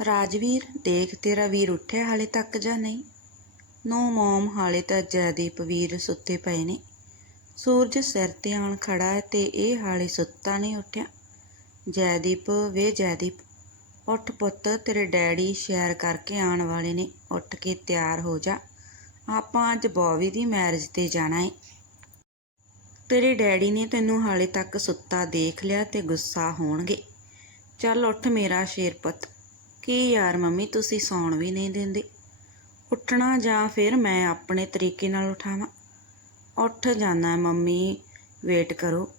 ਰਾਜਵੀਰ, ਦੇਖ ਤੇਰਾ ਵੀਰ ਉੱਠਿਆ ਹਾਲੇ ਤੱਕ ਜਾਂ ਨਹੀਂ? ਨੋ ਮੋਮ ਹਾਲੇ ਤਾਂ ਜੈਦੀਪ ਵੀਰ ਸੁੱਤੇ ਪਏ ਨੇ। ਸੂਰਜ ਸਿਰ ਤੇ ਆਣ ਖੜਾ ਹੈ ਤੇ ਇਹ ਹਾਲੇ ਸੁੱਤਾ ਨਹੀਂ ਉੱਠਿਆ। ਜੈਦੀਪ, ਵੇ ਜੈਦੀਪ, ਉੱਠ ਪੁੱਤ, ਤੇਰੇ ਡੈਡੀ ਸ਼ਹਿਰ ਕਰਕੇ ਆਉਣ ਵਾਲੇ ਨੇ। ਉੱਠ ਕੇ ਤਿਆਰ ਹੋ ਜਾ। ਆਪਾਂ ਅੱਜ ਬੌਵੀ ਦੀ ਮੈਰਿਜ ਤੇ ਜਾਣਾ ਏ। ਤੇਰੇ ਡੈਡੀ ਨੇ ਤੈਨੂੰ ਹਾਲੇ ਤੱਕ ਸੁੱਤਾ ਦੇਖ ਲਿਆ ਤੇ ਗੁੱਸਾ ਹੋਣਗੇ। ਚੱਲ ਉੱਠ ਮੇਰਾ ਸ਼ੇਰ ਪੁੱਤ। ਕੀ ਯਾਰ ਮੰਮੀ ਤੁਸੀਂ ਸੌਣ ਵੀ ਨਹੀਂ ਦਿੰਦੇ? ਉੱਠਣਾ ਜਾਂ ਫਿਰ ਮੈਂ ਆਪਣੇ ਤਰੀਕੇ ਨਾਲ ਉਠਾਵਾਂ? ਉੱਠ ਜਾਣਾ ਮੰਮੀ ਵੇਟ ਕਰੋ।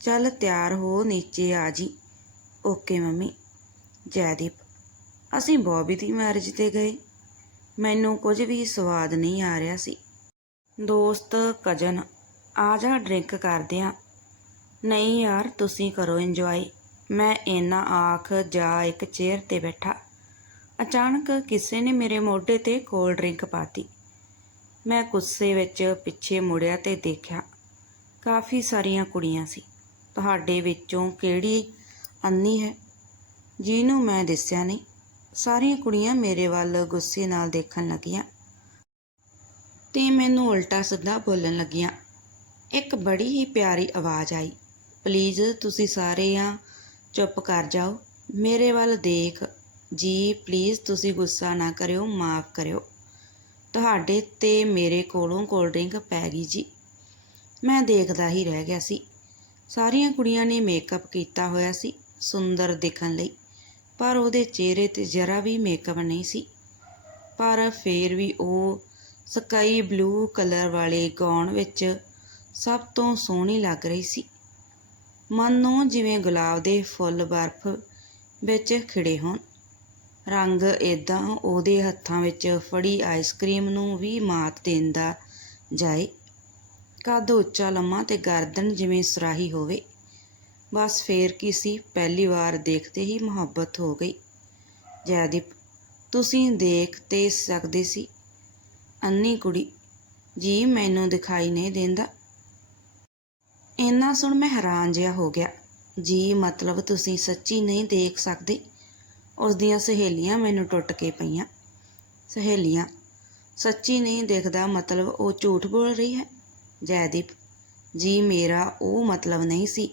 ਚੱਲ ਤਿਆਰ ਹੋ, ਨੀਚੇ ਆ ਜੀ। Okay mummy. ਜੈਦੀਪ, ਅਸੀਂ ਬੌਬੀ ਦੀ ਮੈਰਿਜ ਤੇ ਗਏ। ਮੈਨੂੰ ਕੁਝ ਵੀ ਸਵਾਦ ਨਹੀਂ ਆ ਰਿਹਾ ਸੀ। ਦੋਸਤ ਕਜਨ ਆ ਜਾ ਡਰਿੰਕ ਕਰਦੇ ਆ। ਨਹੀਂ ਯਾਰ, ਤੁਸੀਂ ਕਰੋ ਇੰਜੋਏ ਮੈਂ ਇੰਨਾ ਆਖ ਜਾ ਇੱਕ ਚੇਅਰ ਤੇ ਬੈਠਾ। ਅਚਾਨਕ ਕਿਸੇ ਨੇ ਮੇਰੇ ਮੋਢੇ ਤੇ ਕੋਲਡ ਡਰਿੰਕ ਪਾਤੀ। ਮੈਂ ਗੁੱਸੇ ਵਿੱਚ ਪਿੱਛੇ ਮੁੜਿਆ ਤੇ ਦੇਖਿਆ, ਕਾਫੀ ਸਾਰੀਆਂ ਕੁੜੀਆਂ ਸੀ। ਤੁਹਾਡੇ ਵਿੱਚੋਂ ਕਿਹੜੀ ਅੰਨੀ ਹੈ? ਜਿਹਨੂੰ ਮੈਂ ਦਿਸਿਆ ਨਹੀਂ। ਸਾਰੀਆਂ ਕੁੜੀਆਂ ਮੇਰੇ ਵੱਲ ਗੁੱਸੇ ਨਾਲ ਦੇਖਣ ਲੱਗੀਆਂ ਤੇ ਮੈਨੂੰ ਉਲਟਾ ਸਿੱਧਾ ਬੋਲਣ ਲੱਗੀਆਂ। ਇੱਕ ਬੜੀ ਹੀ ਪਿਆਰੀ ਆਵਾਜ਼ ਆਈ, ਪਲੀਜ਼ ਤੁਸੀਂ ਸਾਰੇ ਆ ਚੁੱਪ ਕਰ ਜਾਓ। ਮੇਰੇ ਵੱਲ ਦੇਖ। ਜੀ ਪਲੀਜ਼ ਤੁਸੀਂ ਗੁੱਸਾ ਨਾ ਕਰਿਓ, ਮਾਫ ਕਰਿਓ। ਤੁਹਾਡੇ ਤੇ ਮੇਰੇ ਕੋਲੋਂ ਕੋਲਡ ਡਰਿੰਕ ਪੈ ਗਈ ਜੀ। ਮੈਂ ਦੇਖਦਾ ਹੀ ਰਹਿ ਗਿਆ ਸੀ। ਸਾਰੀਆਂ ਕੁੜੀਆਂ ਨੇ ਮੇਕਅਪ ਕੀਤਾ ਹੋਇਆ ਸੀ, ਸੁੰਦਰ ਦਿਖਣ ਲਈ। ਪਰ ਉਹਦੇ ਚਿਹਰੇ ਤੇ ਜਰਾ ਵੀ ਮੇਕਅਪ ਨਹੀਂ ਸੀ। ਪਰ ਫੇਰ ਵੀ ਉਹ ਸਕਾਈ ਬਲੂ ਕਲਰ ਵਾਲੇ ਗਾਉਣ ਵਿੱਚ ਸਭ ਤੋਂ ਸੋਹਣੀ ਲੱਗ ਰਹੀ ਸੀ। ਮਨ ਨੂੰ ਜਿਵੇਂ ਗੁਲਾਬ ਦੇ ਫੁੱਲ ਬਰਫ਼ ਵਿੱਚ ਖਿੜੇ ਹੋਣ। ਰੰਗ ਇਦਾਂ ਉਹਦੇ ਹੱਥਾਂ ਵਿੱਚ ਫੜੀ ਆਈਸਕ੍ਰੀਮ ਨੂੰ ਵੀ ਮਾਤ ਦਿੰਦਾ ਜਾਏ। ਕੱਦ ਉੱਚਾ, ਲੰਮਾ ਤੇ ਗਰਦਨ ਜਿਵੇਂ ਸਰਾਹੀ ਹੋਵੇ। ਬਸ ਫੇਰ ਕੀ ਸੀ, ਪਹਿਲੀ ਵਾਰ ਦੇਖਦੇ ਹੀ ਮੁਹੱਬਤ ਹੋ ਗਈ। ਜੈਦੀਪ, ਤੁਸੀਂ ਦੇਖ ਤੇ ਸਕਦੇ ਸੀ। ਅੰਨੀ ਕੁੜੀ, ਜੀ ਮੈਨੂੰ ਦਿਖਾਈ ਨਹੀਂ ਦਿੰਦਾ। ਇੰਨਾ ਸੁਣ ਮੈਂ ਹੈਰਾਨ ਜਿਹਾ ਹੋ ਗਿਆ। ਜੀ, ਮਤਲਬ ਤੁਸੀਂ ਸੱਚੀ ਨਹੀਂ ਦੇਖ ਸਕਦੇ? ਉਸ ਦੀਆਂ ਸਹੇਲੀਆਂ ਮੈਨੂੰ ਟੁੱਟ ਕੇ ਪਈਆਂ। ਸਹੇਲੀਆਂ, ਸੱਚੀ ਨਹੀਂ ਦੇਖਦਾ ਮਤਲਬ ਉਹ ਝੂਠ ਬੋਲ ਰਹੀ ਹੈ? ਜੈਦੀਪ, ਜੀ, ਮੇਰਾ ਉਹ ਮਤਲਬ ਨਹੀਂ ਸੀ।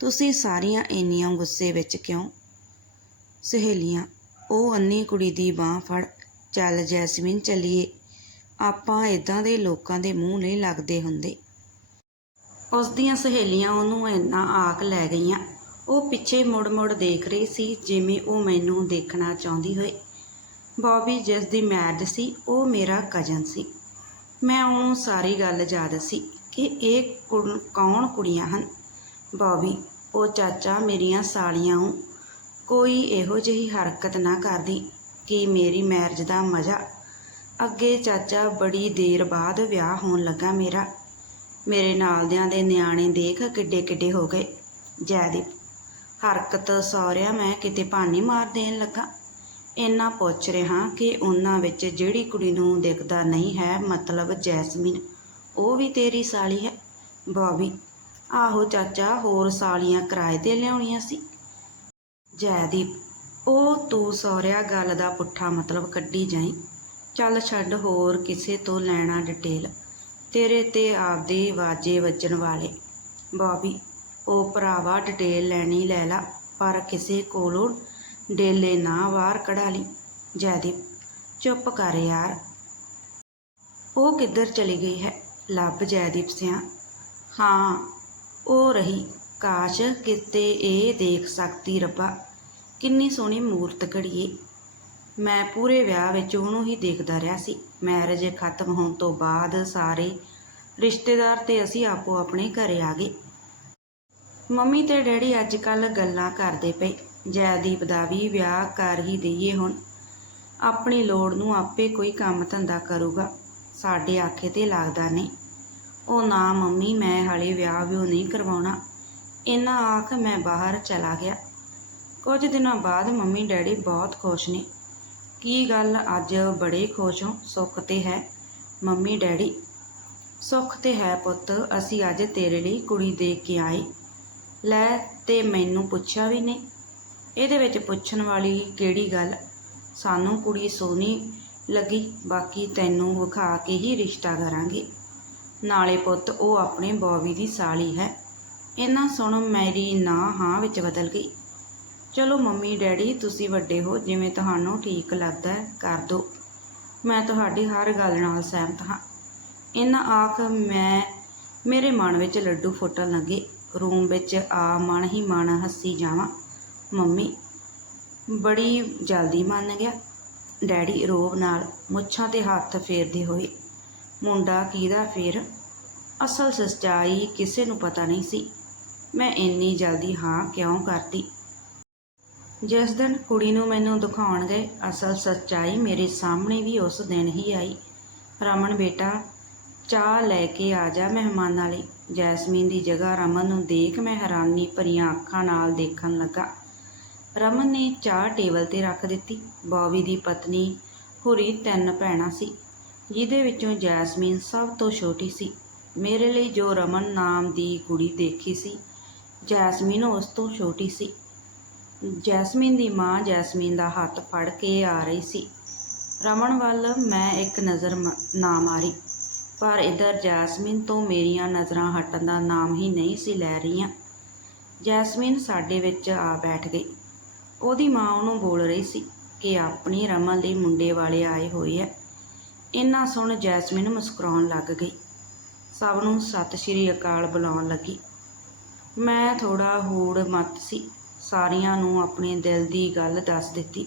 ਤੁਸੀਂ ਸਾਰੀਆਂ ਇੰਨੀਆਂ ਗੁੱਸੇ ਵਿੱਚ ਕਿਉਂ? ਸਹੇਲੀਆਂ, ਉਹ ਅੰਨੀ ਕੁੜੀ ਦੀ ਬਾਹ ਫੜ, ਚੱਲ ਜੈਸਮੀਨ, ਚੱਲੀਏ। ਆਪਾਂ ਇਦਾਂ ਦੇ ਲੋਕਾਂ ਦੇ ਮੂੰਹ ਨਹੀਂ ਲੱਗਦੇ ਹੁੰਦੇ। ਉਸ ਦੀਆਂ ਸਹੇਲੀਆਂ ਉਹਨੂੰ ਇੰਨਾ ਆਕ ਲੈ ਗਈਆਂ। ਉਹ ਪਿੱਛੇ ਮੁੜ-ਮੁੜ ਦੇਖ ਰਹੀ ਸੀ, ਜਿਵੇਂ ਉਹ ਮੈਨੂੰ ਦੇਖਣਾ ਚਾਹੁੰਦੀ ਹੋਏ। ਬੌਬੀ ਜਿਸ ਦੀ ਮੈਰਿਜ ਸੀ, ਉਹ ਮੇਰਾ ਕਜ਼ਨ ਸੀ। ਮੈਂ ਉਹਨੂੰ ਸਾਰੀ ਗੱਲ ਯਾਦ ਸੀ ਕਿ ਇਹ ਕੁੜ- ਕੌਣ ਕੁੜੀਆਂ ਹਨ? ਬੌਬੀ, ਉਹ ਚਾਚਾ ਮੇਰੀਆਂ ਸਾਲੀਆਂ ਨੂੰ ਕੋਈ ਇਹੋ ਜਿਹੀ ਹਰਕਤ ਨਾ ਕਰਦੀ ਕਿ ਮੇਰੀ ਮੈਰਿਜ ਦਾ ਮਜ਼ਾ। ਅੱਗੇ ਚਾਚਾ ਬੜੀ ਦੇਰ ਬਾਅਦ ਵਿਆਹ ਹੋਣ ਲੱਗਾ ਮੇਰਾ। ਮੇਰੇ ਨਾਲਦਿਆਂ ਦੇ ਨਿਆਣੇ ਦੇਖ ਕਿੱਡੇ ਕਿੱਡੇ ਹੋ ਗਏ। ਜੈਦੀਪ, ਹਰਕਤ ਸੌਰਿਆ ਮੈਂ ਕਿਤੇ ਭਾਨੀ ਮਾਰ ਦੇਣ ਲੱਗਾ। ਇੰਨਾ ਪੁੱਛ ਰਿਹਾ ਕਿ ਉਹਨਾਂ ਵਿੱਚ ਜਿਹੜੀ ਕੁੜੀ ਨੂੰ ਦਿਖਦਾ ਨਹੀਂ ਹੈ ਮਤਲਬ ਜੈਸਮੀਨ, ਉਹ ਵੀ ਤੇਰੀ ਸਾਲੀ ਹੈ। ਬੌਬੀ, ਆਹੋ ਚਾਚਾ, ਹੋਰ ਸਾਲੀਆਂ ਕਿਰਾਏ ਤੇ ਲਿਆਉਣੀਆਂ ਸੀ। ਜੈਦੀਪ, ਉਹ ਤੂੰ ਸੌਰਿਆ ਗੱਲ ਦਾ ਪੁੱਠਾ ਮਤਲਬ ਕੱਢੀ ਜਾਈ। ਚੱਲ ਛੱਡ ਹੋਰ ਕਿਸੇ ਤੋਂ ਲੈਣਾ ਡਿਟੇਲ। ਤੇਰੇ ਤੇ ਆਪਦੇ ਵਾਜੇ ਵੱਜਣ ਵਾਲੇ। ਬੌਬੀ, ਉਹ ਭਰਾਵਾ ਡਿਟੇਲ ਲੈਣੀ ਲੈ ਲਾ, ਪਰ ਕਿਸੇ ਕੋਲੋਂ ਡੇਲੇ ਨਾ ਬਾਹਰ ਕਢਾ ਲਈ। ਜੈਦੀਪ, ਚੁੱਪ ਕਰ ਯਾਰ। ਉਹ ਕਿੱਧਰ ਚਲੀ ਗਈ ਹੈ? ਲੱਭ ਜੈਦੀਪ ਸਿਆ। ਹਾਂ, ਉਹ ਰਹੀ। ਕਾਸ਼ ਕਿਤੇ ਇਹ ਦੇਖ ਸਕਦੀ ਰੱਬਾ। ਕਿੰਨੀ ਸੋਹਣੀ ਮੂਰਤ ਘੜੀਏ। ਮੈਂ ਪੂਰੇ ਵਿਆਹ ਵਿੱਚ ਉਹਨੂੰ ਹੀ ਦੇਖਦਾ ਰਿਹਾ ਸੀ। ਮੈਰਿਜ ਖਤਮ ਹੋਣ ਤੋਂ ਬਾਅਦ ਸਾਰੇ ਰਿਸ਼ਤੇਦਾਰ ਤੇ ਅਸੀਂ ਆਪੋ ਆਪਣੇ ਘਰੇ ਆ ਗਏ। ਮੰਮੀ ਤੇ ਡੈਡੀ ਅੱਜ ਕੱਲ ਗੱਲਾਂ ਕਰਦੇ ਪਏ। ਜੈਦੀਪ ਦਾ ਵੀ ਵਿਆਹ ਕਰ ਹੀ ਦਈਏ ਹੁਣ। ਆਪਣੀ ਲੋੜ ਨੂੰ ਆਪੇ ਕੋਈ ਕੰਮ ਧੰਦਾ ਕਰੂਗਾ। ਸਾਡੇ ਆਖੇ ਤੇ ਲੱਗਦਾ ਨਹੀਂ। ਉਹ ਨਾ ਮੰਮੀ, ਮੈਂ ਹਲੇ ਵਿਆਹ ਵੀ ਨਹੀਂ ਕਰਵਾਉਣਾ। ਇਹਨਾਂ ਆਖ ਮੈਂ ਬਾਹਰ ਚਲਾ ਗਿਆ। ਕੁਝ ਦਿਨਾਂ ਬਾਅਦ ਮੰਮੀ ਡੈਡੀ ਬਹੁਤ ਖੁਸ਼ ਨੇ। ਕੀ ਗੱਲ ਅੱਜ ਬੜੇ ਖੁਸ਼ ਹੋ? ਸੁੱਖ ਤੇ ਹੈ ਮੰਮੀ ਡੈਡੀ? ਸੁੱਖ ਤੇ ਹੈ ਪੁੱਤ, ਅਸੀਂ ਅੱਜ ਤੇਰੇ ਲਈ ਕੁੜੀ ਦੇਖ ਕੇ ਆਏ। ਲੈ ਤੇ ਮੈਨੂੰ ਪੁੱਛਿਆ ਵੀ ਨਹੀਂ। ਇਹਦੇ ਵਿੱਚ ਪੁੱਛਣ ਵਾਲੀ ਕਿਹੜੀ ਗੱਲ? ਸਾਨੂੰ ਕੁੜੀ ਸੋਹਣੀ ਲੱਗੀ, ਬਾਕੀ ਤੈਨੂੰ ਵਿਖਾ ਕੇ ਹੀ ਰਿਸ਼ਤਾ ਕਰਾਂਗੇ। ਨਾਲੇ ਪੁੱਤ, ਉਹ ਆਪਣੇ ਬੌਬੀ ਦੀ ਸਾਲੀ ਹੈ। ਇਹਨਾਂ ਸੁਣ ਮੇਰੀ ਨਾ ਹਾਂ ਵਿੱਚ ਬਦਲ ਗਈ। ਚਲੋ ਮੰਮੀ, ਡੈਡੀ, ਤੁਸੀਂ ਵੱਡੇ ਹੋ, ਜਿਵੇਂ ਤੁਹਾਨੂੰ ਠੀਕ ਲੱਗਦਾ ਹੈ, ਕਰ ਦਿਓ ਮੈਂ ਤੁਹਾਡੀ ਹਰ ਗੱਲ ਨਾਲ ਸਹਿਮਤ ਹਾਂ। ਇਹਨਾਂ ਆਖ, ਮੈਂ, ਮੇਰੇ ਮਨ ਵਿੱਚ ਲੱਡੂ ਫੁੱਟਣ ਲੱਗੇ। ਰੂਮ ਵਿੱਚ ਆ, ਮਨ ਹੀ ਮਨ ਹੱਸੀ ਜਾਵਾਂ। ਮੰਮੀ, ਬੜੀ ਜਲਦੀ ਮੰਨ ਗਿਆ। ਡੈਡੀ ਰੋਬ ਨਾਲ ਮੁੱਛਾਂ ਤੇ ਹੱਥ ਫੇਰਦੇ ਹੋਏ। ਮੁੰਡਾ ਕਿਹਦਾ ਫੇਰ? ਅਸਲ ਸੱਚਾਈ ਕਿਸੇ ਨੂੰ ਪਤਾ ਨਹੀਂ ਸੀ। ਮੈਂ ਇੰਨੀ ਜਲਦੀ ਹਾਂ ਕਿਉਂ ਕਰਤੀ? ਜਿਸ ਦਿਨ ਕੁੜੀ ਨੂੰ ਮੈਨੂੰ ਦਿਖਾਉਣ ਗਏ, ਅਸਲ ਸੱਚਾਈ ਮੇਰੇ ਸਾਹਮਣੇ ਵੀ ਉਸ ਦਿਨ ਹੀ ਆਈ। ਰਮਨ ਬੇਟਾ, ਚਾਹ ਲੈ ਕੇ ਆ ਜਾ ਮਹਿਮਾਨਾਂ ਲਈ ਜੈਸਮੀਨ ਦੀ ਜਗ੍ਹਾ ਰਮਨ ਨੂੰ ਦੇਖ ਮੈਂ ਹੈਰਾਨੀ ਭਰੀਆਂ ਅੱਖਾਂ ਨਾਲ ਦੇਖਣ ਲੱਗਾ। ਰਮਨ ਨੇ ਚਾਹ ਟੇਬਲ ਤੇ ਰੱਖ ਦਿੱਤੀ। ਬੌਬੀ ਦੀ ਪਤਨੀ ਹੁਰੀ ਤਿੰਨ ਭੈਣਾਂ ਸੀ, ਜਿਹਦੇ ਵਿੱਚੋਂ ਜੈਸਮੀਨ ਸਭ ਤੋਂ ਛੋਟੀ ਸੀ। ਮੇਰੇ ਲਈ ਜੋ ਰਮਨ ਨਾਮ ਦੀ ਕੁੜੀ ਦੇਖੀ ਸੀ, ਜੈਸਮੀਨ ਉਸ ਤੋਂ ਛੋਟੀ ਸੀ। ਜੈਸਮੀਨ ਦੀ ਮਾਂ ਜੈਸਮੀਨ ਦਾ ਹੱਥ ਫੜ ਕੇ ਆ ਰਹੀ ਸੀ। ਰਮਨ ਵੱਲ ਮੈਂ ਇੱਕ ਨਜ਼ਰ ਨਾ ਮਾਰੀ, ਪਰ ਇਧਰ ਜੈਸਮੀਨ ਤੋਂ ਮੇਰੀਆਂ ਨਜ਼ਰਾਂ ਹਟਣ ਦਾ ਨਾਮ ਹੀ ਨਹੀਂ ਸੀ ਲੈ ਰਹੀਆਂ। ਜੈਸਮੀਨ ਸਾਡੇ ਵਿੱਚ ਆ ਬੈਠ ਗਈ। ਉਹਦੀ ਮਾਂ ਉਹਨੂੰ ਬੋਲ ਰਹੀ ਸੀ ਕਿ ਆਪਣੀ ਰਮਨ ਲਈ ਮੁੰਡੇ ਵਾਲੇ ਆਏ ਹੋਏ ਐ ਇੰਨਾ ਸੁਣ ਜੈਸਮੀਨ ਮੁਸਕਰਾਉਣ ਲੱਗ ਗਈ। ਸਭ ਨੂੰ ਸਤਿ ਸ਼੍ਰੀ ਅਕਾਲ ਬੁਲਾਉਣ ਲੱਗੀ। ਮੈਂ ਥੋੜਾ ਹੂੜ ਮੱਤ ਸੀ। ਸਾਰਿਆਂ ਨੂੰ ਆਪਣੇ ਦਿਲ ਦੀ ਗੱਲ ਦੱਸ ਦਿੱਤੀ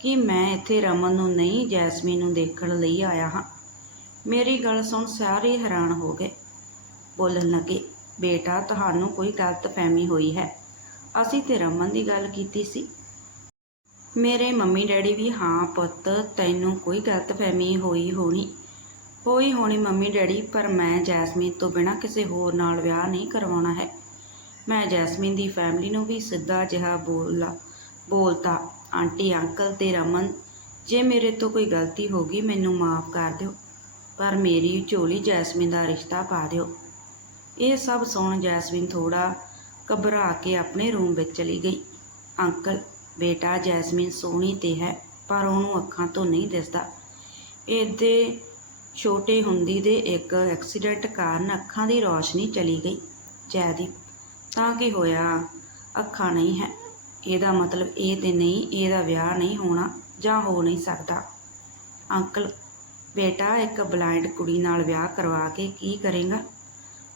ਕਿ ਮੈਂ ਇੱਥੇ ਰਮਨ ਨੂੰ ਨਹੀਂ, ਜੈਸਮੀਨ ਨੂੰ ਦੇਖਣ ਲਈ ਆਇਆ ਹਾਂ। ਮੇਰੀ ਗੱਲ ਸੁਣ ਸਾਰੇ ਹੈਰਾਨ ਹੋ ਗਏ। ਬੋਲਣ ਲੱਗੇ, ਬੇਟਾ, ਤੁਹਾਨੂੰ ਕੋਈ ਗਲਤ ਫਹਿਮੀ ਹੋਈ ਹੈ। ਅਸੀਂ ਤੇ ਰਮਨ ਦੀ ਗੱਲ ਕੀਤੀ ਸੀ। ਮੇਰੇ ਮੰਮੀ ਡੈਡੀ ਵੀ, ਹਾਂ ਪੁੱਤ, ਤੈਨੂੰ ਕੋਈ ਗਲਤ ਫਹਿਮੀ ਹੋਈ ਹੋਣੀ। ਹੋਈ ਹੋਣੀ ਮੰਮੀ ਡੈਡੀ, ਪਰ ਮੈਂ ਜੈਸਮੀਨ ਤੋਂ ਬਿਨਾਂ ਕਿਸੇ ਹੋਰ ਨਾਲ ਵਿਆਹ ਨਹੀਂ ਕਰਵਾਉਣਾ ਹੈ। ਮੈਂ ਜੈਸਮੀਨ ਦੀ ਫੈਮਿਲੀ ਨੂੰ ਵੀ ਸਿੱਧਾ ਜਿਹਾ ਬੋਲਾ, ਬੋਲਤਾ, ਆਂਟੀ, ਅੰਕਲ ਤੇ ਰਮਨ, ਜੇ ਮੇਰੇ ਤੋਂ ਕੋਈ ਗਲਤੀ ਹੋ ਗਈ, ਮੈਨੂੰ ਮਾਫ ਕਰ ਦਿਓ, ਪਰ ਮੇਰੀ ਝੋਲੀ ਜੈਸਮੀਨ ਦਾ ਰਿਸ਼ਤਾ ਪਾ ਦਿਓ। ਇਹ ਸਭ ਸੁਣ ਜੈਸਮੀਨ ਥੋੜਾ ਘਬਰਾ ਕੇ ਆਪਣੇ ਰੂਮ ਵਿੱਚ ਚਲੀ ਗਈ। ਅੰਕਲ, ਬੇਟਾ ਜੈਸਮੀਨ ਸੋਹਣੀ ਤੇ ਹੈ, ਪਰ ਉਹਨੂੰ ਅੱਖਾਂ ਤੋਂ ਨਹੀਂ ਦਿਸਦਾ। ਇਹਦੇ ਛੋਟੇ ਹੁੰਦੀ ਦੇ ਇੱਕ ਐਕਸੀਡੈਂਟ ਕਾਰਨ ਅੱਖਾਂ ਦੀ ਰੌਸ਼ਨੀ ਚਲੀ ਗਈ। ਜੈਦੀਪ ਤਾਂ ਕੀ ਹੋਇਆ? ਅੱਖਾਂ ਨਹੀਂ ਹੈ। ਇਹਦਾ ਮਤਲਬ ਇਹ ਤੇ ਨਹੀਂ, ਇਹਦਾ ਵਿਆਹ ਨਹੀਂ ਹੋਣਾ ਜਾਂ ਹੋ ਨਹੀਂ ਸਕਦਾ। ਅੰਕਲ, ਬੇਟਾ, ਇੱਕ ਬਲਾਈਂਡ ਕੁੜੀ ਨਾਲ ਵਿਆਹ ਕਰਵਾ ਕੇ ਕੀ ਕਰੇਗਾ?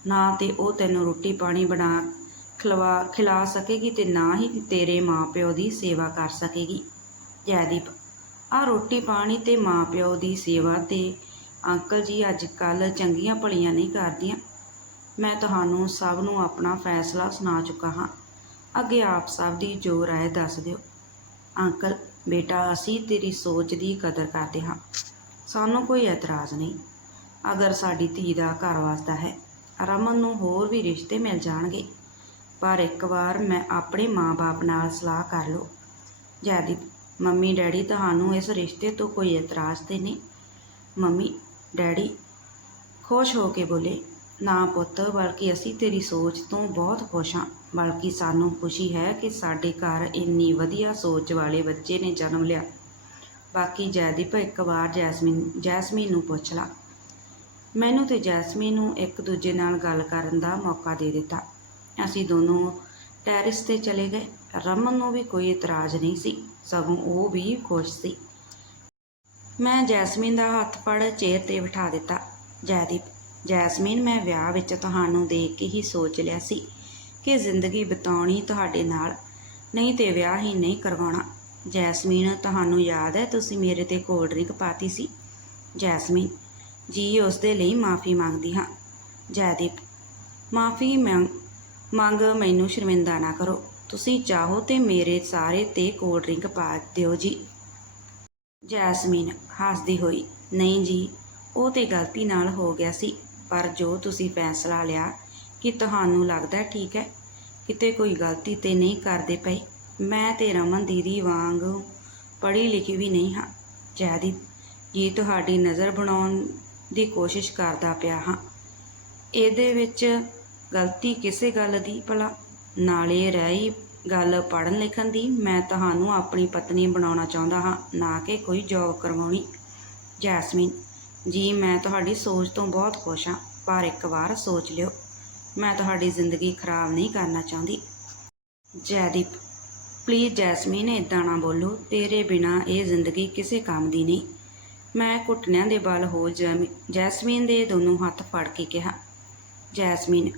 ਨਾ ਤੇ ਉਹ ਤੈਨੂੰ ਰੋਟੀ ਪਾਣੀ ਬਣਾ ਖਿਲਵਾ, ਖਿਲਾ ਸਕੇਗੀ ਤੇ ਨਾ ਹੀ ਤੇਰੇ ਮਾਪਿਓ ਦੀ ਸੇਵਾ ਕਰ ਸਕੇਗੀ। ਜੈਦੀਪ ਆ ਰੋਟੀ ਪਾਣੀ ਤੇ ਮਾਪਿਓ ਦੀ ਸੇਵਾ ਤੇ ਅੰਕਲ ਜੀ ਅੱਜ ਕੱਲ ਚੰਗੀਆਂ ਭਲੀਆਂ ਨਹੀਂ ਕਰਦੀਆਂ। ਮੈਂ ਤੁਹਾਨੂੰ ਸਭ ਨੂੰ ਆਪਣਾ ਫੈਸਲਾ ਸੁਣਾ ਚੁੱਕਾ ਹਾਂ। ਅੱਗੇ ਆਪ ਸਭ ਦੀ ਜੋ ਰਾਏ ਦੱਸ ਦਿਓ। ਅੰਕਲ, ਬੇਟਾ, ਅਸੀਂ ਤੇਰੀ ਸੋਚ ਦੀ ਕਦਰ ਕਰਦੇ ਹਾਂ। ਸਾਨੂੰ ਕੋਈ ਇਤਰਾਜ਼ ਨਹੀਂ। ਅਗਰ ਸਾਡੀ ਧੀ ਦਾ ਘਰ ਵਸਦਾ ਹੈ, ਰਮਨ ਨੂੰ ਹੋਰ ਵੀ ਰਿਸ਼ਤੇ ਮਿਲ ਜਾਣਗੇ। ਪਰ ਇੱਕ ਵਾਰ ਮੈਂ ਆਪਣੇ ਮਾਪੇ ਨਾਲ ਸਲਾਹ ਕਰ ਲਓ। ਜੈਦੀਪ, ਮੰਮੀ, ਡੈਡੀ ਤੁਹਾਨੂੰ ਇਸ ਰਿਸ਼ਤੇ ਤੋਂ ਕੋਈ ਇਤਰਾਜ਼ ਤੇ ਨਹੀਂ। ਮੰਮੀ, ਡੈਡੀ ਖੁਸ਼ ਹੋ ਕੇ ਬੋਲੇ ਨਾ ਪੁੱਤ, ਬਲਕਿ ਅਸੀਂ ਤੇਰੀ ਸੋਚ ਤੋਂ ਬਹੁਤ ਖੁਸ਼ ਹਾਂ। ਬਲਕਿ ਸਾਨੂੰ ਖੁਸ਼ੀ ਹੈ ਕਿ ਸਾਡੇ ਘਰ ਇੰਨੀ ਵਧੀਆ ਸੋਚ ਵਾਲੇ ਬੱਚੇ ਨੇ ਜਨਮ ਲਿਆ। ਬਾਕੀ ਜੈਦੀਪ, ਇੱਕ ਵਾਰ ਜੈਸਮੀਨ ਜੈਸਮੀਨ ਨੂੰ ਪੁੱਛ ਲਾ। ਮੈਨੂੰ ਤੇ ਜੈਸਮੀਨ ਨੂੰ ਇੱਕ ਦੂਜੇ ਨਾਲ ਗੱਲ ਕਰਨ ਦਾ ਮੌਕਾ ਦੇ ਦਿੱਤਾ। ਅਸੀਂ ਦੋਨੋਂ ਟੈਰਿਸ ਤੇ ਚਲੇ ਗਏ। ਰਮਨ ਨੂੰ ਵੀ ਕੋਈ ਇਤਰਾਜ਼ ਨਹੀਂ ਸੀ। ਸਗੋਂ ਉਹ ਵੀ ਖੁਸ਼ ਸੀ। ਮੈਂ ਜੈਸਮੀਨ ਦਾ ਹੱਥ ਫੜ ਚੇਅਰ ਤੇ ਬਿਠਾ ਦਿੱਤਾ। ਜੈਦੀਪ ਜੈਸਮੀਨ, ਮੈਂ ਵਿਆਹ ਵਿੱਚ ਤੁਹਾਨੂੰ ਦੇਖ ਕੇ ਹੀ ਸੋਚ ਲਿਆ ਸੀ ਕਿ ਜ਼ਿੰਦਗੀ ਬਿਤਾਉਣੀ ਤੁਹਾਡੇ ਨਾਲ। ਨਹੀਂ ਤੇ ਵਿਆਹ ਹੀ ਨਹੀਂ ਕਰਵਾਉਣਾ। ਜੈਸਮੀਨ, ਤੁਹਾਨੂੰ ਯਾਦ ਹੈ ਤੁਸੀਂ ਮੇਰੇ ਤੇ ਕੋਲਡ ਡਰਿੰਕ ਪਾਤੀ ਸੀ? ਜੈਸਮੀਨ, ਜੀ, ਉਸ ਦੇ ਲਈ ਮਾਫੀ ਮੰਗਦੀ ਹਾਂ। ਜੈਦੀਪ, ਮਾਫੀ ਮੰਗ ਮੈਨੂੰ ਸ਼ਰਮਿੰਦਾ ਨਾ ਕਰੋ। ਤੁਸੀਂ ਚਾਹੋ ਤੇ ਮੇਰੇ ਸਾਰੇ ਤੇ ਕੋਲਡ ਡਰਿੰਕ ਪਾ ਦਿਓ ਜੀ। ਜੈਸਮੀਨ ਹੱਸਦੀ ਹੋਈ, ਨਹੀਂ ਜੀ, ਉਹ ਤੇ ਗਲਤੀ ਨਾਲ ਹੋ ਗਿਆ ਸੀ। ਪਰ ਜੋ ਤੁਸੀਂ ਫੈਸਲਾ ਲਿਆ ਕਿ ਤੁਹਾਨੂੰ ਲੱਗਦਾ ਠੀਕ ਹੈ, ਕਿਤੇ ਕੋਈ ਗਲਤੀ ਤੇ ਨਹੀਂ ਕਰਦੇ ਪਏ, ਮੈਂ ਤੇ ਰਮਨ ਦੀਦੀ ਵਾਂਗ ਪੜ੍ਹੀ ਲਿਖੀ ਵੀ ਨਹੀਂ ਹਾਂ। ਜੈਦੀਪ ਜੀ ਤੁਹਾਡੀ ਨਜ਼ਰ ਬਣਾਉਣ ਦੀ ਕੋਸ਼ਿਸ਼ ਕਰਦਾ ਪਿਆ ਹਾਂ। ਇਹਦੇ ਵਿੱਚ ਗਲਤੀ ਕਿਸੇ ਗੱਲ ਦੀ ਭਲਾ? ਨਾਲੇ ਰਹੀ ਗੱਲ ਪੜ੍ਹਨ ਲਿਖਣ ਦੀ, ਮੈਂ ਤੁਹਾਨੂੰ ਆਪਣੀ ਪਤਨੀ ਬਣਾਉਣਾ ਚਾਹੁੰਦਾ ਹਾਂ, ਨਾ ਕਿ ਕੋਈ ਜੌਬ ਕਰਵਾਉਣੀ। ਜੈਸਮੀਨ ਜੀ, ਮੈਂ ਤੁਹਾਡੀ ਸੋਚ ਤੋਂ ਬਹੁਤ ਖੁਸ਼ ਹਾਂ, ਪਰ ਇੱਕ ਵਾਰ ਸੋਚ ਲਿਓ। ਮੈਂ ਤੁਹਾਡੀ ਜ਼ਿੰਦਗੀ ਖਰਾਬ ਨਹੀਂ ਕਰਨਾ ਚਾਹੁੰਦੀ। ਜੈਦੀਪ ਪਲੀਜ਼ ਜੈਸਮੀਨ ਇਦਾਂ ਨਾ ਬੋਲੋ, ਤੇਰੇ ਬਿਨਾ ਇਹ ਜ਼ਿੰਦਗੀ ਕਿਸੇ ਕੰਮ ਦੀ ਨਹੀਂ। ਮੈਂ ਘੁੱਟਣਿਆਂ ਦੇ ਬਲ ਹੋ ਜੈਮ- ਜੈਸਮੀਨ ਦੇ ਦੋਨੋਂ ਹੱਥ ਫੜ ਕੇ ਕਿਹਾ, ਜੈਸਮੀਨ,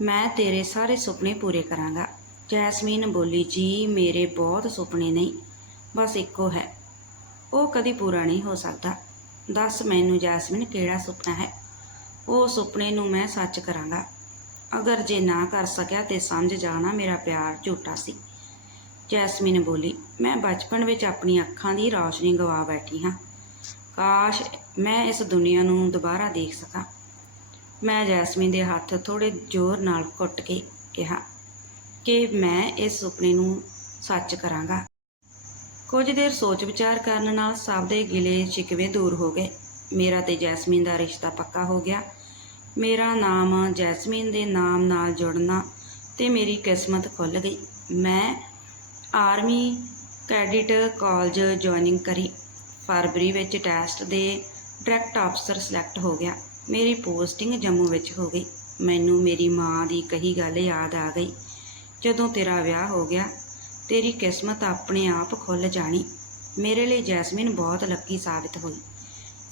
ਮੈਂ ਤੇਰੇ ਸਾਰੇ ਸੁਪਨੇ ਪੂਰੇ ਕਰਾਂਗਾ। ਜੈਸਮੀਨ ਬੋਲੀ, ਜੀ, ਮੇਰੇ ਬਹੁਤ ਸੁਪਨੇ ਨਹੀਂ, ਬਸ ਇੱਕੋ ਹੈ। ਉਹ ਕਦੀ ਪੂਰਾ ਨਹੀਂ ਹੋ ਸਕਦਾ। ਦੱਸ ਮੈਨੂੰ ਜੈਸਮੀਨ ਕਿਹੜਾ ਸੁਪਨਾ ਹੈ? ਉਹ ਸੁਪਨੇ ਨੂੰ ਮੈਂ ਸੱਚ ਕਰਾਂਗਾ। ਅਗਰ ਜੇ ਨਾ ਕਰ ਸਕਿਆ ਤੇ ਸਮਝ ਜਾਣਾ ਮੇਰਾ ਪਿਆਰ ਝੂਠਾ ਸੀ। ਜੈਸਮੀਨ ਬੋਲੀ, ਮੈਂ ਬਚਪਨ ਵਿੱਚ ਆਪਣੀ ਅੱਖਾਂ ਦੀ ਰੌਸ਼ਨੀ ਗਵਾ ਬੈਠੀ ਹਾਂ। ਕਾਸ਼ ਮੈਂ ਇਸ ਦੁਨੀਆ ਨੂੰ ਦੁਬਾਰਾ ਦੇਖ ਸਕਾਂ। ਮੈਂ ਜੈਸਮੀਨ ਦੇ ਹੱਥ ਥੋੜੇ ਜ਼ੋਰ ਨਾਲ ਘੁੱਟ ਕੇ ਕਿਹਾ ਕਿ ਮੈਂ ਇਸ ਸੁਪਨੇ ਨੂੰ ਸੱਚ ਕਰਾਂਗਾ। ਕੁਝ ਦੇਰ ਸੋਚ ਵਿਚਾਰ ਕਰਨ ਨਾਲ ਸਭ ਦੇ ਗਿਲੇ ਸ਼ਿਕਵੇ ਦੂਰ ਹੋ ਗਏ। ਮੇਰਾ ਤੇ ਜੈਸਮੀਨ ਦਾ ਰਿਸ਼ਤਾ ਪੱਕਾ ਹੋ ਗਿਆ। ਮੇਰਾ ਨਾਮ ਜੈਸਮੀਨ ਦੇ ਨਾਮ ਨਾਲ ਜੁੜਨਾ ਤੇ ਮੇਰੀ ਕਿਸਮਤ ਖੁੱਲ ਗਈ। ਮੈਂ ਆਰਮੀ ਕੈਡਿਟ ਕਾਲਜ ਜੁਆਇਨਿੰਗ ਕਰੀ। ਫਰਵਰੀ ਵਿੱਚ ਟੈਸਟ ਦੇ ਡਾਇਰੈਕਟ ਅਫਸਰ ਸਿਲੈਕਟ ਹੋ ਗਿਆ। ਮੇਰੀ ਪੋਸਟਿੰਗ ਜੰਮੂ ਵਿੱਚ ਹੋ ਗਈ। ਮੈਨੂੰ ਮੇਰੀ ਮਾਂ ਦੀ ਕਹੀ ਗੱਲ ਯਾਦ ਆ ਗਈ। ਜਦੋਂ ਤੇਰਾ ਵਿਆਹ ਹੋ ਗਿਆ ਤੇਰੀ ਕਿਸਮਤ ਆਪਣੇ ਆਪ ਖੁੱਲ ਜਾਣੀ। ਮੇਰੇ ਲਈ ਜੈਸਮੀਨ ਬਹੁਤ ਲੱਕੀ ਸਾਬਿਤ ਹੋਈ।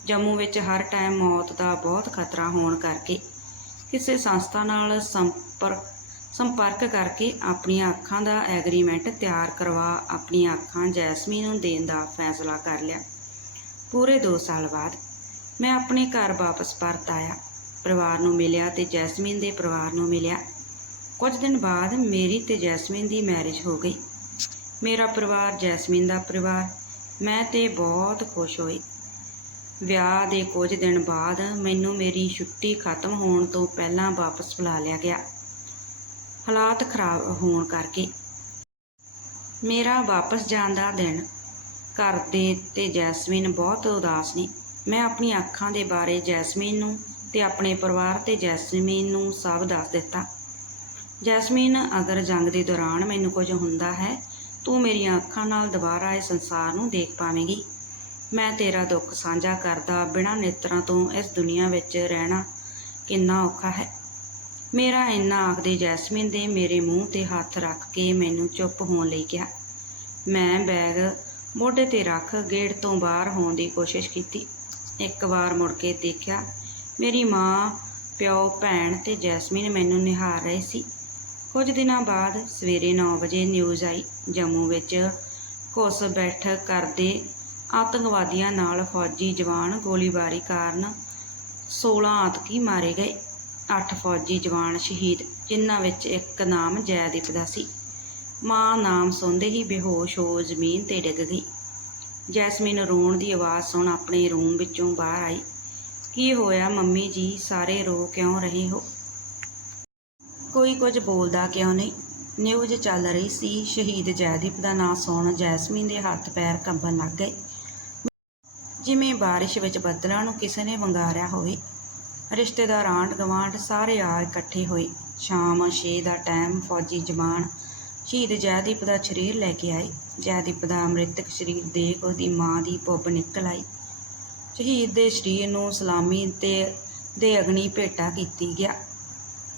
ਜੰਮੂ ਵਿੱਚ ਹਰ ਟਾਈਮ ਮੌਤ ਦਾ ਬਹੁਤ ਖਤਰਾ ਹੋਣ ਕਰਕੇ ਕਿਸੇ ਸੰਸਥਾ ਨਾਲ ਸੰਪਰਕ ਸੰਪਰਕ ਕਰਕੇ ਆਪਣੀਆਂ ਅੱਖਾਂ ਦਾ ਐਗਰੀਮੈਂਟ ਤਿਆਰ ਕਰਵਾ ਆਪਣੀਆਂ ਅੱਖਾਂ ਜੈਸਮੀਨ ਨੂੰ ਦੇਣ ਦਾ ਫੈਸਲਾ ਕਰ ਲਿਆ। ਪੂਰੇ 2 ਸਾਲ ਬਾਅਦ ਮੈਂ ਆਪਣੇ ਘਰ ਵਾਪਸ ਪਰਤ ਆਇਆ। ਪਰਿਵਾਰ ਨੂੰ ਮਿਲਿਆ ਤੇ ਜੈਸਮੀਨ ਦੇ ਪਰਿਵਾਰ ਨੂੰ ਮਿਲਿਆ। ਕੁਝ ਦਿਨ ਬਾਅਦ ਮੇਰੀ ਤੇ ਜੈਸਮੀਨ ਦੀ ਮੈਰਿਜ ਹੋ ਗਈ। ਮੇਰਾ ਪਰਿਵਾਰ ਜੈਸਮੀਨ ਦਾ ਪਰਿਵਾਰ। ਮੈਂ ਤੇ ਬਹੁਤ ਖੁਸ਼ ਹੋਈ। ਵਿਆਹ ਦੇ ਕੁਝ ਦਿਨ ਬਾਅਦ ਮੈਨੂੰ ਮੇਰੀ ਛੁੱਟੀ ਖਤਮ ਹੋਣ ਤੋਂ ਪਹਿਲਾਂ ਵਾਪਸ ਬੁਲਾ ਲਿਆ ਗਿਆ। ਹਾਲਾਤ ਖਰਾਬ ਹੋਣ ਕਰਕੇ। ਮੇਰਾ ਵਾਪਸ ਜਾਣ ਦਾ ਦਿਨ। ਘਰ ਦੇ ਤੇ ਜੈਸਮੀਨ ਬਹੁਤ ਉਦਾਸ ਨੇ। ਮੈਂ ਆਪਣੀਆਂ ਅੱਖਾਂ ਦੇ ਬਾਰੇ ਜੈਸਮੀਨ ਨੂੰ ਤੇ ਆਪਣੇ ਪਰਿਵਾਰ ਤੇ ਜੈਸਮੀਨ ਨੂੰ ਸਭ ਦੱਸ ਦਿੱਤਾ। ਜੈਸਮੀਨ ਅਗਰ ਜੰਗ ਦੇ ਦੌਰਾਨ ਮੈਨੂੰ ਕੁਝ ਹੁੰਦਾ ਹੈ ਤੂੰ ਮੇਰੀਆਂ ਅੱਖਾਂ ਨਾਲ ਦੁਬਾਰਾ ਇਸ ਸੰਸਾਰ ਨੂੰ ਦੇਖ ਪਾਵੇਂਗੀ। ਮੈਂ ਤੇਰਾ ਦੁੱਖ ਸਾਂਝਾ ਕਰਦਾ ਬਿਨਾਂ ਨੇਤਰਾਂ ਤੋਂ ਇਸ ਦੁਨੀਆ ਵਿੱਚ ਰਹਿਣਾ ਕਿੰਨਾ ਔਖਾ ਹੈ। ਮੇਰਾ ਇੰਨਾ ਆਖਦੇ ਜੈਸਮੀਨ ਦੇ ਮੇਰੇ ਮੂੰਹ ਤੇ ਹੱਥ ਰੱਖ ਕੇ ਮੈਨੂੰ ਚੁੱਪ ਹੋਣ ਲਈ ਕਿਹਾ। ਮੈਂ ਬੈਗ ਮੋਢੇ ਤੇ ਰੱਖ ਗੇਟ ਤੋਂ ਬਾਹਰ ਹੋਣ ਦੀ ਕੋਸ਼ਿਸ਼ ਕੀਤੀ। ਇੱਕ ਵਾਰ ਮੁੜ ਕੇ ਦੇਖਿਆ, ਮੇਰੀ ਮਾਂ, ਪਿਓ, ਭੈਣ ਤੇ ਜੈਸਮੀਨ ਮੈਨੂੰ ਨਿਹਾਰ ਰਹੇ ਸੀ। ਕੁਝ ਦਿਨਾਂ ਬਾਅਦ ਸਵੇਰੇ 9 ਵਜੇ ਨਿਊਜ਼ ਆਈ। ਜੰਮੂ ਵਿੱਚ ਘੁਸ ਬੈਠਕ ਕਰਦੇ ਆਤੰਕਵਾਦੀਆਂ ਨਾਲ ਫੌਜੀ ਜਵਾਨ ਗੋਲੀਬਾਰੀ ਕਾਰਨ 16 ਆਤਕੀ ਮਾਰੇ ਗਏ। 8 ਫੌਜੀ ਜਵਾਨ ਸ਼ਹੀਦ, ਜਿਨ੍ਹਾਂ ਵਿੱਚ ਇੱਕ ਨਾਮ ਜੈਦੀਪ ਦਾ ਸੀ। ਮਾਂ ਨਾਮ ਸੁਣਦੇ ਹੀ ਬੇਹੋਸ਼ ਹੋ ਜ਼ਮੀਨ ਤੇ ਡਿੱਗ ਗਈ। ਜੈਸਮੀਨ ਰੋਣ ਦੀ ਆਵਾਜ਼ ਸੁਣ ਆਪਣੇ ਰੂਮ ਵਿੱਚੋਂ ਬਾਹਰ ਆਈ। ਕੀ ਹੋਇਆ ਮੰਮੀ ਜੀ? ਸਾਰੇ ਰੋ ਕਿਉਂ ਰਹੇ ਹੋ? ਕੋਈ ਕੁਝ ਬੋਲਦਾ ਕਿਉਂ ਨਹੀਂ? ਨਿਊਜ਼ ਚੱਲ ਰਹੀ ਸੀ, ਸ਼ਹੀਦ ਜੈਦੀਪ ਦਾ ਨਾਂ ਸੁਣ ਜੈਸਮੀਨ ਦੇ ਹੱਥ ਪੈਰ ਕੰਬਣ ਲੱਗ ਗਏ। ਜਿਵੇਂ ਬਾਰਿਸ਼ ਵਿੱਚ ਬੱਦਲਾਂ ਨੂੰ ਕਿਸੇ ਨੇ ਵੰਗਾਰਿਆ ਹੋਵੇ। ਰਿਸ਼ਤੇਦਾਰ ਆਂਢ ਗਵਾਂਢ ਸਾਰੇ ਆ ਇਕੱਠੇ ਹੋਏ। ਸ਼ਾਮ 6 ਦਾ ਟਾਈਮ ਫੌਜੀ ਜਵਾਨ ਸ਼ਹੀਦ ਜੈਦੀਪ ਦਾ ਸਰੀਰ ਲੈ ਕੇ ਆਏ। ਜੈਦੀਪ ਦਾ ਮ੍ਰਿਤਕ ਸਰੀਰ ਦੇਖ ਉਹਦੀ ਮਾਂ ਦੀ ਪੁੱਬ ਨਿਕਲ ਆਈ। ਸ਼ਹੀਦ ਦੇ ਸਰੀਰ ਨੂੰ ਸਲਾਮੀ ਤੇ, ਦੇ ਅਗਨੀ ਭੇਟਾ ਕੀਤੀ ਗਿਆ।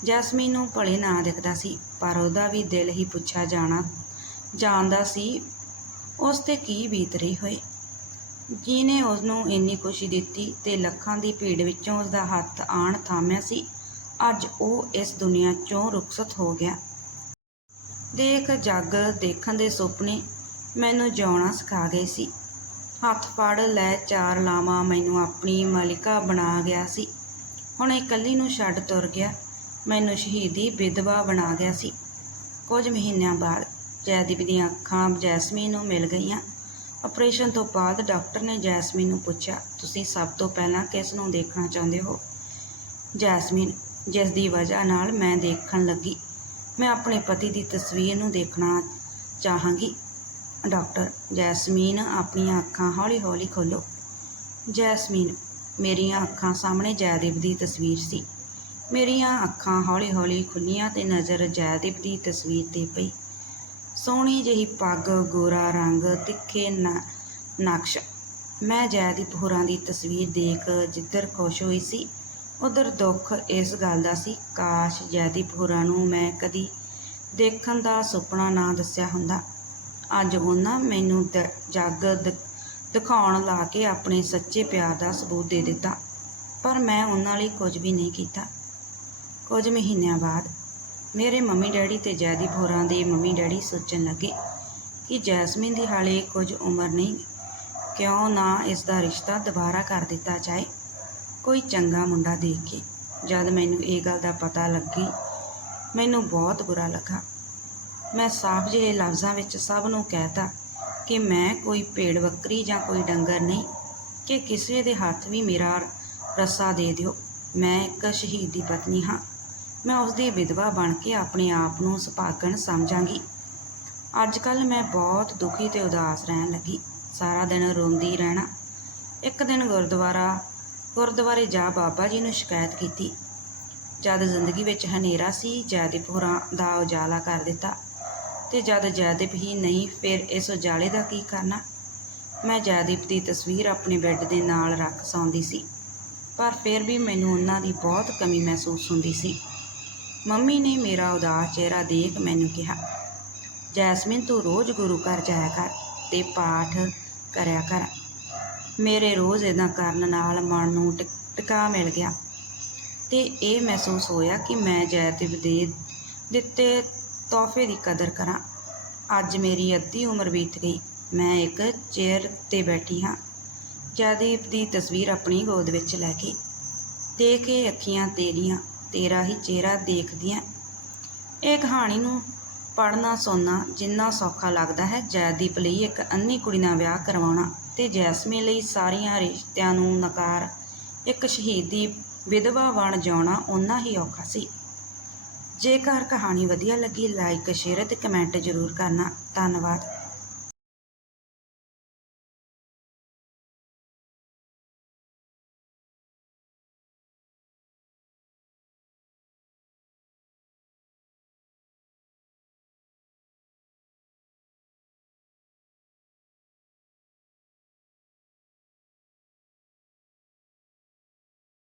ਜੈਸਮੀਨ ਨੂੰ ਭਲੇ ਨਾ ਦਿਖਦਾ ਸੀ, ਪਰ ਉਹਦਾ ਵੀ ਦਿਲ ਹੀ ਪੁੱਛਿਆ ਜਾਣਾ, ਜਾਣਦਾ ਸੀ ਉਸ ਤੇ ਕੀ ਬੀਤ ਰਹੀ ਹੋਏ। ਜਿਹਨੇ ਉਸ ਨੂੰ ਇੰਨੀ ਖੁਸ਼ੀ ਦਿੱਤੀ ਤੇ ਲੱਖਾਂ ਦੀ ਭੀੜ ਵਿੱਚੋਂ ਉਸ ਦਾ ਹੱਥ ਆਣ ਥਾਮਿਆ ਸੀ, ਅੱਜ ਉਹ ਇਸ ਦੁਨੀਆ 'ਚੋਂ ਰੁਖਸਤ ਹੋ ਗਿਆ। ਦੇਖ, ਜੱਗ ਦੇਖਣ ਦੇ ਸੁਪਨੇ ਮੈਨੂੰ ਜਿਉਣਾ ਸਿਖਾ ਗਏ ਸੀ। ਹੱਥ ਫੜ ਲੈ, ਚਾਰ ਲਾਵਾਂ ਮੈਨੂੰ ਆਪਣੀ ਮਾਲਿਕਾ ਬਣਾ ਗਿਆ ਸੀ। ਹੁਣ ਇਕੱਲੀ ਨੂੰ ਛੱਡ ਤੁਰ ਗਿਆ। ਮੈਨੂੰ ਸ਼ਹੀਦੀ ਵਿਧਵਾ ਬਣਾ ਗਿਆ ਸੀ। ਕੁਝ ਮਹੀਨਿਆਂ ਬਾਅਦ ਜੈਦੀਪ ਦੀਆਂ ਅੱਖਾਂ ਜੈਸਮੀਨ ਨੂੰ ਮਿਲ ਗਈਆਂ। ਆਪਰੇਸ਼ਨ ਤੋਂ ਬਾਅਦ ਡਾਕਟਰ ਨੇ ਜੈਸਮੀਨ ਨੂੰ ਪੁੱਛਿਆ, ਤੁਸੀਂ ਸਭ ਤੋਂ ਪਹਿਲਾਂ ਕਿਸ ਨੂੰ ਦੇਖਣਾ ਚਾਹੁੰਦੇ ਹੋ? ਜੈਸਮੀਨ, ਜਿਸ ਦੀ ਵਜ੍ਹਾ ਨਾਲ ਮੈਂ ਦੇਖਣ ਲੱਗੀ। ਮੈਂ ਆਪਣੇ ਪਤੀ ਦੀ ਤਸਵੀਰ ਨੂੰ ਦੇਖਣਾ ਚਾਹਾਂਗੀ। ਡਾਕਟਰ, ਜੈਸਮੀਨ, ਆਪਣੀਆਂ ਅੱਖਾਂ ਹੌਲੀ-ਹੌਲੀ ਖੋਲੋ ਜੈਸਮੀਨ, ਮੇਰੀਆਂ ਅੱਖਾਂ ਸਾਹਮਣੇ ਜੈਦੀਪ ਦੀ ਤਸਵੀਰ ਸੀ। ਮੇਰੀਆਂ ਅੱਖਾਂ ਹੌਲੀ-ਹੌਲੀ ਖੁੱਲੀਆਂ ਤੇ ਨਜ਼ਰ ਜੈਦੀਪ ਦੀ ਤਸਵੀਰ ਤੇ ਪਈ। ਸੋਹਣੀ ਜਿਹੀ ਪੱਗ, ਗੋਰਾ ਰੰਗ, ਤਿੱਖੇ ਨ- ਨਕਸ਼। ਮੈਂ ਜੈਦੀਪ ਹੋਰਾਂ ਦੀ ਤਸਵੀਰ ਦੇਖ ਜਿੱਧਰ ਖੁਸ਼ ਹੋਈ ਸੀ, ਉਧਰ ਦੁੱਖ ਇਸ ਗੱਲ ਦਾ ਸੀ। ਕਾਸ਼ ਜੈਦੀਪ ਹੋਰਾਂ ਨੂੰ ਮੈਂ ਕਦੀ ਦੇਖਣ ਦਾ ਸੁਪਨਾ ਨਾ ਦੱਸਿਆ ਹੁੰਦਾ। ਅੱਜ ਉਹਨਾਂ ਮੈਨੂੰ ਜੱਗ ਦ- ਦਿਖਾਉਣ ਲਾ ਕੇ ਆਪਣੇ ਸੱਚੇ ਪਿਆਰ ਦਾ ਸਬੂਤ ਦੇ ਦਿੱਤਾ। ਪਰ ਮੈਂ ਉਹਨਾਂ ਲਈ ਕੁਝ ਵੀ ਨਹੀਂ ਕੀਤਾ। ਕੁਝ ਮਹੀਨਿਆਂ ਬਾਅਦ ਮੇਰੇ ਮੰਮੀ ਡੈਡੀ ਤੇ ਜੈਦੀਪ ਹੋਰਾਂ ਦੇ ਮੰਮੀ ਡੈਡੀ ਸੋਚਣ ਲੱਗੇ ਕਿ ਜੈਸਮੀਨ ਦੀ ਹਾਲੇ ਕੁਝ ਉਮਰ ਨਹੀਂ, ਕਿਉਂ ਨਾ ਇਸ ਦਾ ਰਿਸ਼ਤਾ ਦੁਬਾਰਾ ਕਰ ਦਿੱਤਾ ਜਾਏ। ਕੋਈ ਚੰਗਾ ਮੁੰਡਾ ਦੇਖ ਕੇ ਜਦ ਮੈਨੂੰ ਇਹ ਗੱਲ ਦਾ ਪਤਾ ਲੱਗੀ, ਮੈਨੂੰ ਬਹੁਤ ਬੁਰਾ ਲੱਗਾ। ਮੈਂ ਸਾਫ਼ ਜਿਹੇ ਲਫ਼ਜ਼ਾਂ ਵਿੱਚ ਸਭ ਨੂੰ ਕਹਿਤਾ ਕਿ ਮੈਂ ਕੋਈ ਭੇਡ ਬੱਕਰੀ ਜਾਂ ਕੋਈ ਡੰਗਰ ਨਹੀਂ, ਕਿ ਕਿਸੇ ਦੇ ਹੱਥ ਵੀ ਮੇਰਾ ਰੱਸਾ ਦੇ ਦਿਓ। ਮੈਂ ਇੱਕ ਸ਼ਹੀਦ ਦੀ ਪਤਨੀ ਹਾਂ। ਮੈਂ ਉਸ ਦੀ ਵਿਧਵਾ ਬਣ ਕੇ ਆਪਣੇ ਆਪ ਨੂੰ ਸੁਭਾਗਣ ਸਮਝਾਂਗੀ। ਅੱਜ ਕੱਲ ਮੈਂ ਬਹੁਤ ਦੁਖੀ ਤੇ ਉਦਾਸ ਰਹਿਣ ਲੱਗੀ। ਸਾਰਾ ਦਿਨ ਰੋਂਦੀ ਰਹਿਣਾ। ਇੱਕ ਦਿਨ ਗੁਰਦੁਆਰਾ, ਗੁਰਦੁਆਰੇ ਜਾ ਬਾਬਾ ਜੀ ਨੂੰ ਸ਼ਿਕਾਇਤ ਕੀਤੀ। ਜਦ ਜ਼ਿੰਦਗੀ ਵਿੱਚ ਹਨੇਰਾ ਸੀ, ਜੈਦੀਪ ਹੋਰਾਂ ਦਾ ਉਜਾਲਾ ਕਰ ਦਿੱਤਾ ਤੇ ਜਦ ਜੈਦੀਪ ਹੀ ਨਹੀਂ, ਫਿਰ ਇਸ ਉਜਾਲੇ ਦਾ ਕੀ ਕਰਨਾ? ਮੈਂ ਜੈਦੀਪ ਦੀ ਤਸਵੀਰ ਆਪਣੇ ਬੈੱਡ ਦੇ ਨਾਲ ਰੱਖ ਸੌਂਦੀ ਸੀ, ਪਰ ਫਿਰ ਵੀ ਮੈਨੂੰ ਉਹਨਾਂ ਦੀ ਬਹੁਤ ਕਮੀ ਮਹਿਸੂਸ ਹੁੰਦੀ ਸੀ। ਮੰਮੀ ਨੇ ਮੇਰਾ ਉਦਾਸ ਚਿਹਰਾ ਦੇਖ ਮੈਨੂੰ ਕਿਹਾ, ਜੈਸਮੀਨ, ਤੂੰ ਰੋਜ਼ ਗੁਰੂ ਘਰ ਜਾਇਆ ਕਰ ਤੇ ਪਾਠ ਕਰਿਆ ਕਰ। ਮੇਰੇ ਰੋਜ਼ ਇਦਾਂ ਕਰਨ ਨਾਲ ਮਨ ਨੂੰ ਟਿਕ- ਟਿਕਾ ਮਿਲ ਗਿਆ ਤੇ ਇਹ ਮਹਿਸੂਸ ਹੋਇਆ ਕਿ ਮੈਂ ਜੈਦੀਪ ਦੇ ਦਿੱਤੇ ਤੋਹਫੇ ਦੀ ਕਦਰ ਕਰਾਂ। ਅੱਜ ਮੇਰੀ ਅੱਧੀ ਉਮਰ ਬੀਤ ਗਈ, ਮੈਂ ਇੱਕ ਚੇਅਰ ਤੇ ਬੈਠੀ ਹਾਂ। ਜੈਦੀਪ ਦੀ ਤਸਵੀਰ ਆਪਣੀ ਗੋਦ ਵਿੱਚ ਲੈ ਕੇ ਦੇਖੇ ਅੱਖੀਆਂ ਤੇਰੀਆਂ ਤੇਰਾ ਹੀ ਚਿਹਰਾ ਦੇਖਦੀਆਂ ਇਹ ਕਹਾਣੀ ਨੂੰ ਪੜ੍ਹਨਾ ਸੁਣਨਾ ਜਿੰਨਾ ਸੌਖਾ ਲੱਗਦਾ ਹੈ। ਜੈਦੀਪ ਲਈ ਇੱਕ ਅੰਨੀ ਕੁੜੀ ਨਾਲ ਵਿਆਹ ਕਰਵਾਉਣਾ ਤੇ ਜੈਸਮੀਨ ਲਈ ਸਾਰੀਆਂ ਰਿਸ਼ਤਿਆਂ ਨੂੰ ਨਕਾਰ, ਇੱਕ ਸ਼ਹੀਦੀ ਵਿਧਵਾ ਬਣ ਜਾਣਾ ਓਨਾ ਹੀ ਔਖਾ ਸੀ। ਜੇਕਰ ਕਹਾਣੀ ਵਧੀਆ ਲੱਗੀ ਲਾਈਕ ਸ਼ੇਅਰ ਤੇ ਕਮੈਂਟ ਜ਼ਰੂਰ ਕਰਨਾ। ਧੰਨਵਾਦ।